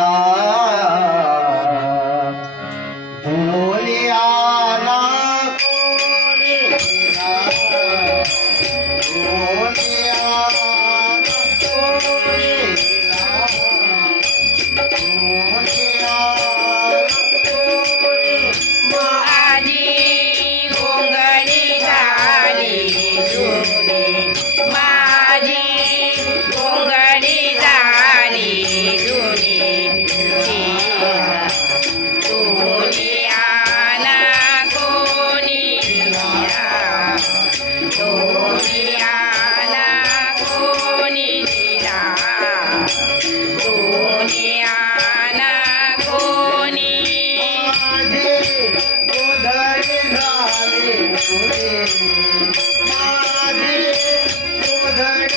하나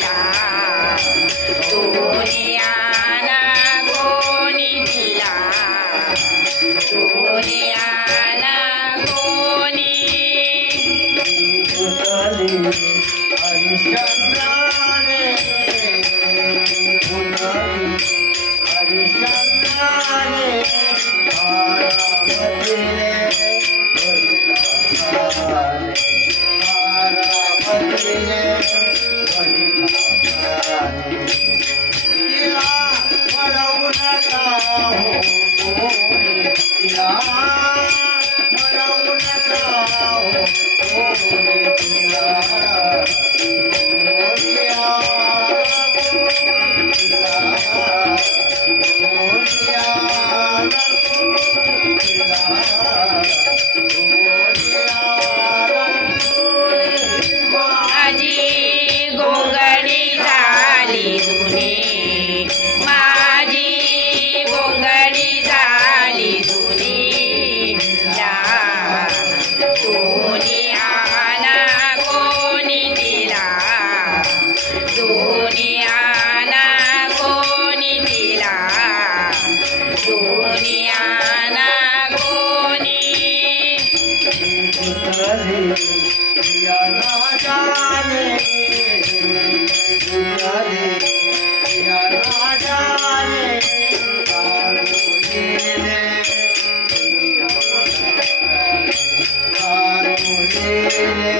Bye. Amen.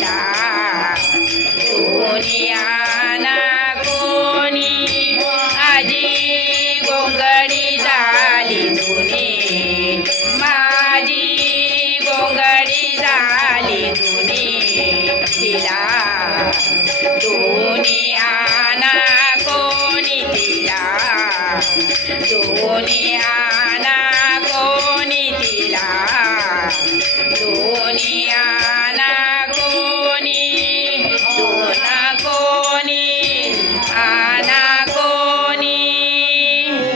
Dhoni कोणी माझी गोंगडी झाली दुनी माझी गोंगडी झाली दुनी दिला दोन्ही आना कोणी दिला दोन्ही आना कोणी दिला दोनिया